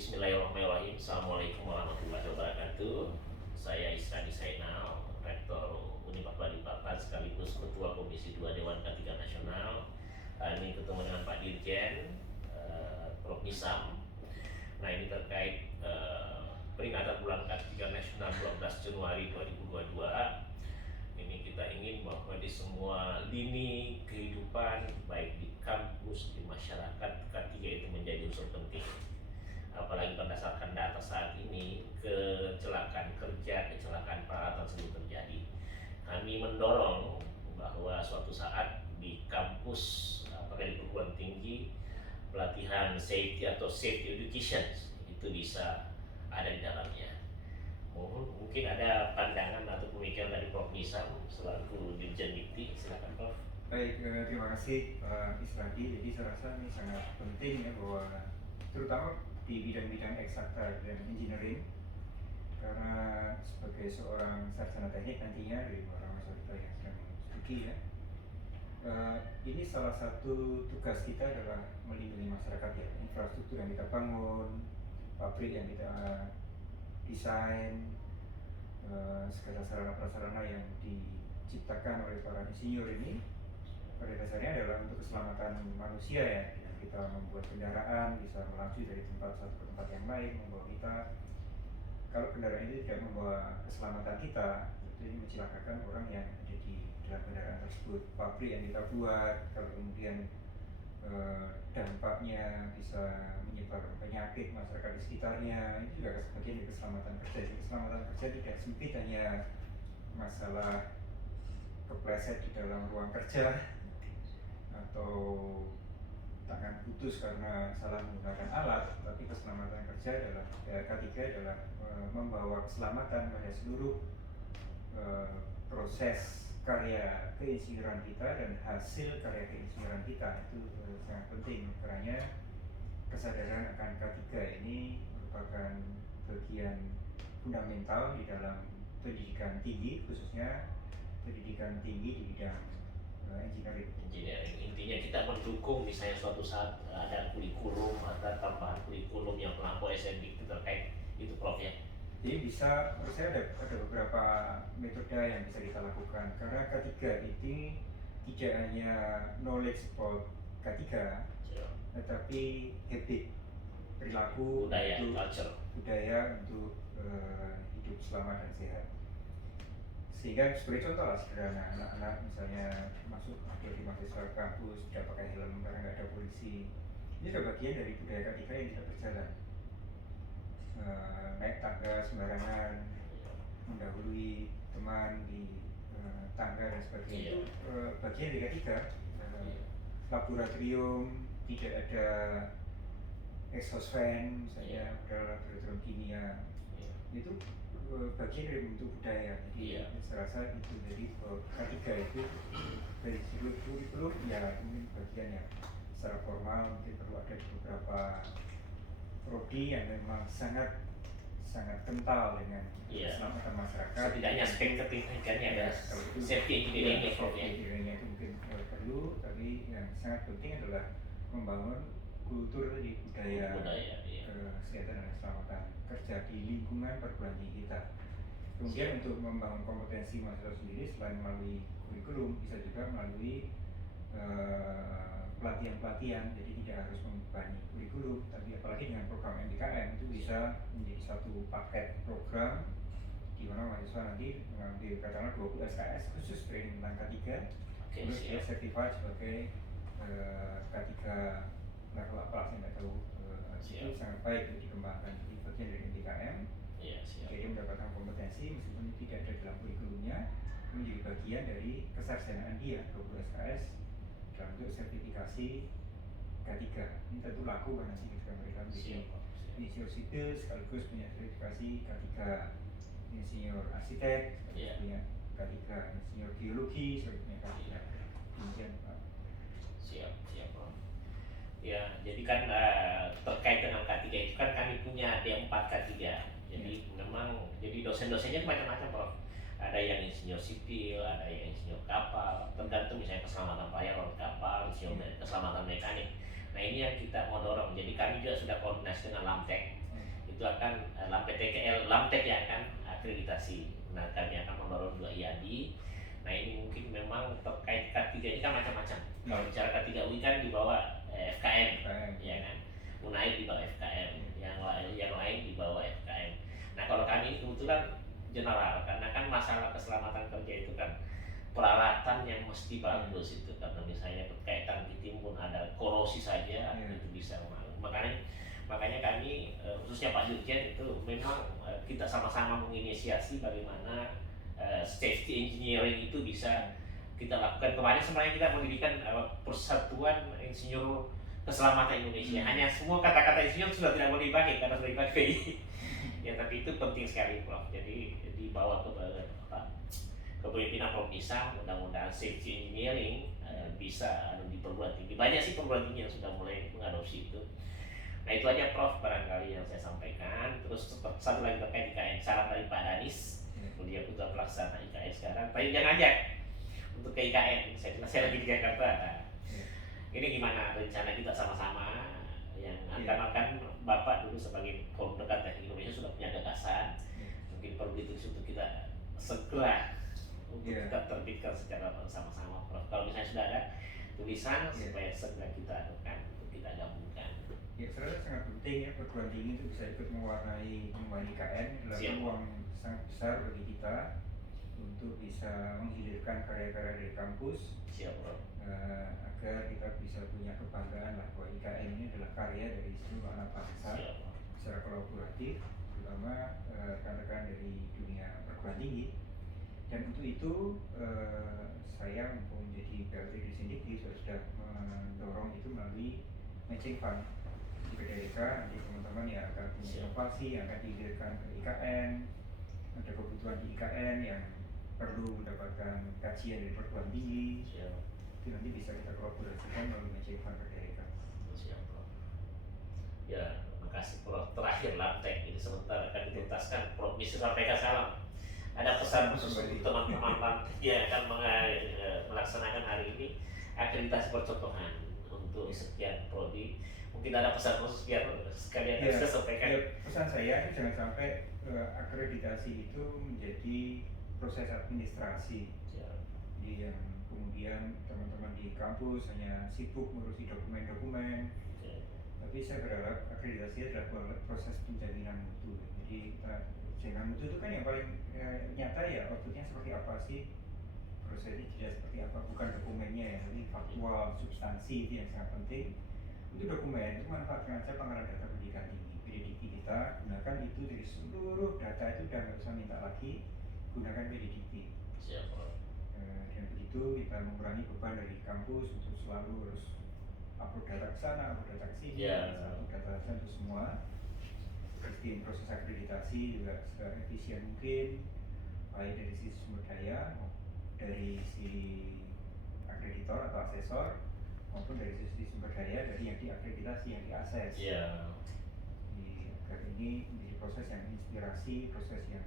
Bismillahirrahmanirrahim. Assalamualaikum warahmatullahi wabarakatuh. Saya Isradi Sainal, Rektor Unipak Balikpapan sekaligus Ketua Komisi 2 Dewan K3 Nasional. Ini ketemu dengan Pak Dirjen, Prof. Nisam. Nah, ini terkait peringatan Bulan K3 Nasional 12 Januari 2022. Ini kita ingin bahwa di semua lini kehidupan, baik di kampus, di masyarakat, K3 itu menjadi unsur penting. Apalagi berdasarkan data saat ini, kecelakaan kerja, kecelakaan peralatan sering terjadi. Kami mendorong bahwa suatu saat di kampus, apakah di perguruan tinggi, pelatihan safety atau safety education itu bisa ada di dalamnya. Mungkin ada pandangan atau pemikiran dari Prof. Nisam selaku Dirjen Dikti, silakan Prof. Baik, terima kasih Pak Isradi. Jadi saya rasa ini sangat penting ya, bahwa terutama di bidang-bidang eksakta dan engineering, karena sebagai seorang sarjana teknik nantinya dari orang mahasiswa yang sedang studi ya, ini salah satu tugas kita adalah melindungi masyarakat ya, infrastruktur yang kita bangun, pabrik yang kita desain, segala sarana prasarana yang diciptakan oleh para insinyur ini pada dasarnya adalah untuk keselamatan manusia ya. Dengan kita membuat kendaraan bisa melaju dari tempat satu ke tempat yang lain, membawa kita. Kalau kendaraan itu tidak membawa keselamatan kita, itu mencelakakan orang yang ada di dalam kendaraan tersebut. Pabrik yang kita buat, kalau kemudian dampaknya bisa menyebar penyakit masyarakat di sekitarnya, itu juga bagian dari keselamatan kerja. Jadi keselamatan kerja tidak sempit hanya masalah kepleset di dalam ruang kerja atau tangan putus karena salah menggunakan alat, tapi keselamatan kerja adalah K3 adalah membawa keselamatan pada seluruh proses karya keinsinyuran kita dan hasil karya keinsinyuran kita. Itu sangat penting, karena kesadaran akan K3 ini merupakan bagian fundamental di dalam pendidikan tinggi, khususnya pendidikan tinggi di bidang engineering. Intinya kita mendukung misalnya suatu saat ada kurikulum atau tambahan kurikulum yang melampaui SND itu terkait itu Prof ya. Jadi bisa, menurut saya ada beberapa metode yang bisa kita lakukan, karena K3 ini tidak hanya knowledge about K3, tetapi habit, perilaku, budaya, untuk culture, budaya untuk hidup selamat dan sehat. Sehingga sebagai contoh lah sederhana, anak-anak misalnya masuk dari mahasiswa kampus tidak pakai helm karena nggak ada polisi, ini adalah bagian dari budaya K3 yang tidak berjalan. Naik tangga sembarangan, mendahului teman di tangga dan sebagainya, itu bagian dari K3. Laboratorium tidak ada exhaust fan misalnya, pada laboratorium kimia, itu bagian dari bentuk budaya. Jadi saya rasa itu, jadi K3 itu dari segi kurikulum ya mungkin bagian yang secara formal mungkin perlu ada di beberapa prodi yang memang sangat kental dengan keselamatan masyarakat. Setidaknya aspek ketinggiannya ada safety engineering-nya Prof ya. Itu mungkin perlu, tapi yang sangat penting adalah membangun kultur di budaya kesehatan dan keselamatan kerja di lingkungan perguruan tinggi kita. Kemudian untuk membangun kompetensi mahasiswa sendiri, selain melalui kurikulum, bisa juga melalui pelatihan-pelatihan. Jadi tidak harus membebani kurikulum, tapi apalagi dengan program MBKM itu bisa menjadi satu paket program di mana mahasiswa nanti mengambil katakanlah 20 SKS khusus training tentang K3, terus dia certified sebagai K3 level apa saya nggak tahu. Itu sangat baik untuk dikembangkan, jadi bagian dari MBKM. Jadi mendapatkan kompetensi meskipun tidak ada dalam kurikulumnya, menjadi bagian dari kesarjanaan dia 20 SKS dalam bentuk sertifikasi K3. Ini tentu laku kan nanti ketika mereka menjadi insinyur sipil sekaligus punya sertifikasi K3, insinyur arsitek punya K3, insinyur geologi punya K3. Demikian Pak. Siap Prof. Ya, jadi kan terkait dengan K3 itu kan kami punya D4 K3. Jadi memang jadi dosen-dosennya macam-macam Prof. Ada yang insinyur sipil, ada yang insinyur kapal, tergantung misalnya keselamatan pelayaran kapal, insinyur keselamatan mekanik. Nah ini yang kita mau dorong. Jadi kami juga sudah koordinasi dengan Lamtek itu akan LAMTEK ya kan akreditasi. Nah kami akan mendorong juga IADI. Nah ini mungkin memang terkait K3 ini kan macam-macam. Kalau bicara K3 UI kan di bawah FKM, ya kan. Unair di bawah FKM, yang lain di bawah FKM. Nah kalau kami ini kebetulan general, karena kan masalah keselamatan kerja itu kan peralatan yang mesti bagus itu, karena misalnya berkaitan di timbun ada korosi saja itu bisa makanya kami khususnya Pak Dirjen itu memang kita sama-sama menginisiasi bagaimana safety engineering itu bisa kita lakukan. Kemarin sebenarnya kita mendirikan Persatuan Insinyur Keselamatan Indonesia. Hanya semua kata-kata insinyur sudah tidak boleh dipakai karena sudah dipakai. Ya tapi itu penting sekali Prof. Jadi dibawa ke kepemimpinan Prof Nisam, mudah-mudahan safety engineering bisa di perguruan tinggi. Banyak sih perguruan tinggi yang sudah mulai mengadopsi itu. Nah itu aja Prof barangkali yang saya sampaikan. Terus satu lagi terkait IKN, saran dari Pak Danis, dia Putra Pelaksana IKN sekarang. Tapi jangan ajak untuk ke IKN, saya lagi di Jakarta. Nah, ini gimana rencana kita sama-sama yang akan Bapak dulu sebagai forum dekat teknik Indonesia sudah punya gagasan, mungkin perlu ditulis untuk kita segera untuk kita terbitkan secara sama-sama Prof. Kalau misalnya sudah ada tulisan supaya segera kita adukan untuk kita gabungkan. Ya, sebenarnya sangat penting ya perguruan tinggi itu bisa ikut mewarnai IKN adalah peluang sangat besar bagi kita untuk bisa menghilirkan karya-karya dari kampus. Agar kita bisa punya kebanggaan lah bahwa IKN ini adalah karya dari seluruh anak bangsa secara kolaboratif, terutama rekan-rekan dari dunia perguruan tinggi. Dan untuk itu saya menjadi PLT di Sindikti sudah mendorong itu melalui matching fund di PDIK. Nanti teman-teman yang akan punya inovasi yang akan dihilirkan ke IKN, ada kebutuhan di IKN yang perlu mendapatkan kajian dari perguruan tinggi, itu nanti bisa kita kolaborasikan melalui matching fund PDIK. Siap Prof. Ya, makasih Prof. Terakhir LAMTEK ini sebentar akan dituntaskan. Prof bisa sampaikan salam. Ada pesan khusus untuk teman-teman LAMTEK yang akan melaksanakan hari ini akreditasi percontohan untuk sekian prodi. Mungkin ada pesan khusus biar sekalian bisa sampaikan. Pesan saya jangan sampai akreditasi itu menjadi proses administrasi. Jadi yang kemudian teman-teman di kampus hanya sibuk ngurusi dokumen-dokumen. Tapi saya berharap akreditasi adalah proses penjaminan mutu. Jadi jaminan mutu itu kan yang paling nyata ya, outputnya seperti apa sih, prosesnya tidak seperti apa, bukan dokumennya ya, ini faktual, substansi itu yang sangat penting. Untuk dokumen itu manfaatkan saja Pangkalan Data Pendidikan Tinggi PDDT kita, gunakan itu dari seluruh data itu udah nggak usah minta lagi, gunakan PDDT. Dan begitu kita mengurangi beban dari kampus untuk selalu harus upload data ke sana, upload data ke sini, upload data untuk semua. Sistem proses akreditasi juga seefisien mungkin, baik dari sisi sumber daya, dari si akreditor atau asesor, maupun dari sisi sumber daya dari yang diakreditasi, yang diakses. Agar ini menjadi proses yang inspirasi, proses yang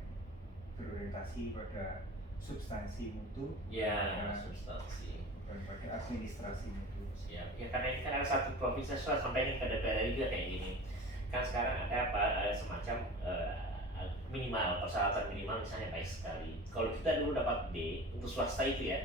berorientasi pada substansi mutu, substansi dan pada administrasi mutu. Ya karena ini kan ada satu provinsi, saya sampaikan ke DPR juga kayak gini. Kan sekarang ada semacam minimal, persyaratan minimal misalnya baik sekali. Kalau kita dulu dapat D untuk swasta itu ya,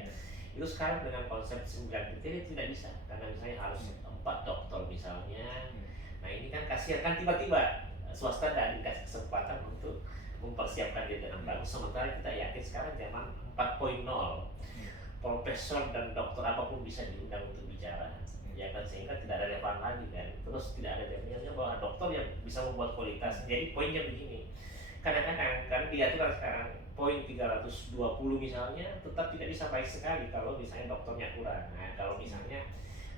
itu sekarang dengan konsep 9 kriteria tidak bisa, karena misalnya harus 4 doktor misalnya. Nah ini kan kasihan kan, tiba-tiba swasta tidak dikasih kesempatan untuk mempersiapkan diri dengan bagus. Sementara kita yakin sekarang zaman 4.0, profesor dan dokter apapun bisa diundang untuk bicara, ya kan, sehingga tidak relevan lagi kan. Terus tidak ada jaminannya bahwa dokter yang bisa membuat kualitas. Jadi poinnya begini, kadang-kadang kan diaturan sekarang poin 320 misalnya tetap tidak bisa baik sekali kalau misalnya dokternya kurang. Nah kalau misalnya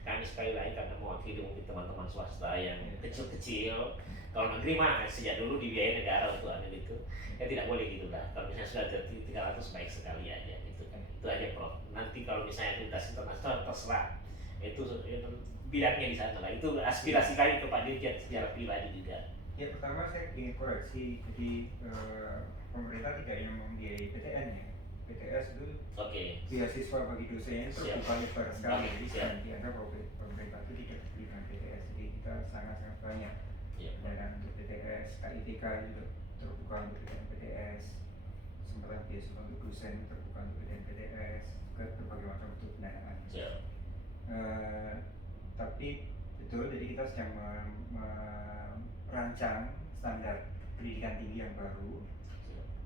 kami sekali lagi karena mewakili mungkin teman-teman swasta yang kecil-kecil, kalau negeri mah sejak dulu dibiayai negara untuk anu itu, ya tidak boleh gitu lah. Kalau misalnya sudah 300 baik sekali aja gitu kan. Itu aja Prof. Nanti kalau misalnya lintas internasional terserah, itu bidangnya di sana lah. Itu aspirasi kami ke Pak Dirjen secara pribadi juga. Ya pertama saya ingin koreksi, jadi pemerintah tidak yang membiayai PTN ya. PTS itu beasiswa bagi dosen itu berupaya besar sekali, dan dianggap bahwa pemerintah itu tidak beri dengan PTS, jadi kita sangat-sangat banyak pendanaan untuk PTS. SKITK juga terbuka untuk PTN-PTS, kesempatan beasiswa untuk dosen terbuka untuk PTN-PTS, juga berbagai macam bentuk pendanaan. Siap. Tapi betul, jadi kita sedang merancang standar pendidikan tinggi yang baru,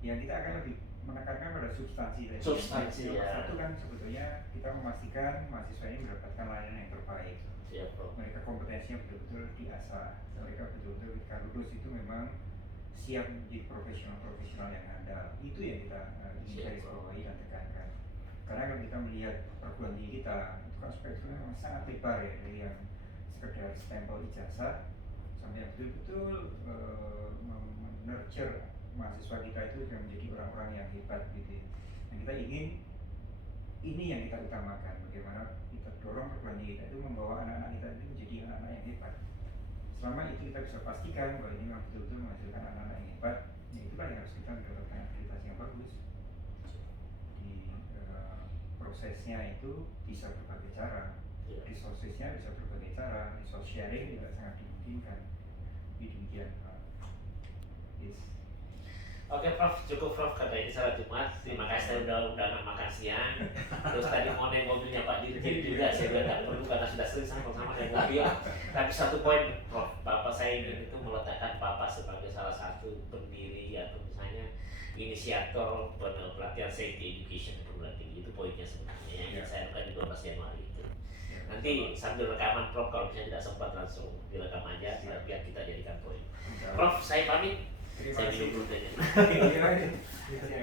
yang kita akan lebih menekankan pada substansi tadi. Substansi, Yang ya. satu kan sebetulnya kita memastikan mahasiswa ini mendapatkan layanan yang terbaik. Siap, Prof. Mereka kompetensinya betul-betul diasah, mereka betul-betul ketika lulus itu memang siap menjadi profesional-profesional yang handal. Itu yang kita ingin Siap, garis Prof. bawahi dan tekankan. Karena kalau kita melihat perguruan tinggi kita, itu kan spektrumnya memang sangat lebar ya, dari yang sekedar stempel ijazah sampai yang betul-betul nurture mahasiswa kita itu yang menjadi orang-orang yang hebat gitu. Dan kita ingin ini yang kita utamakan, bagaimana kita dorong perguruan tinggi kita itu membawa anak-anak kita itu menjadi anak-anak yang hebat. Selama itu kita bisa pastikan bahwa ini memang betul-betul menghasilkan anak-anak yang hebat, ya itulah yang harus kita mendapatkan akreditasi yang bagus. Di prosesnya itu bisa berbagai cara, resourcesnya bisa berbagai cara, resource sharing juga sangat dimungkinkan. Jadi demikian. Yes. Oke, Prof, cukup Prof, karena ini salat Jumat. Terima kasih saya udah makan siang. Terus tadi mau naik mobilnya Pak Dirjen juga, saya bilang nggak perlu karena sudah sering sama-sama naik mobil. Tapi satu poin, Prof, Bapak saya ingin itu meletakkan Bapak sebagai salah satu pendiri atau misalnya inisiator pelatihan safety education perguruan tinggi. Itu poinnya sebenarnya yang ingin saya lakukan di 12 Januari itu. Nanti sambil rekaman Prof, kalau misalnya tidak sempat langsung direkam aja, biar kita jadikan poin. Prof, saya pamit. Terima Saya kasih. minum dulu tadi. Iya.